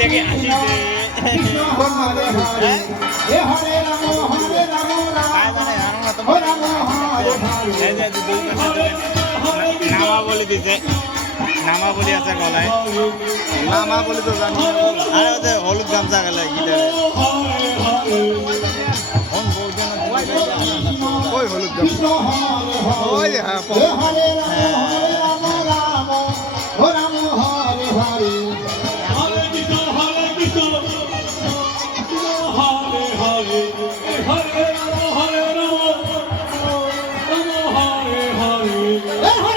দেখে আসিছে কোন মালে হরে এ হরে রাম काय জানে জানো না তো হরে রাম হরে হরে এই যে দুই পাশে নামা বলি দিছে নামা বলি আছে গলায় নামা বলি তো জানি আরে ওতে হলুদ গামছা গেলে গিটারে কোন বউজন ওই হলুদ গাম ওই হ্যাঁ হরে রাম রাম হরে হরে হরে কৃষ্ণ হরে কৃষ্ণ হরে হরে হরে রাম রাম রাম হরে হরে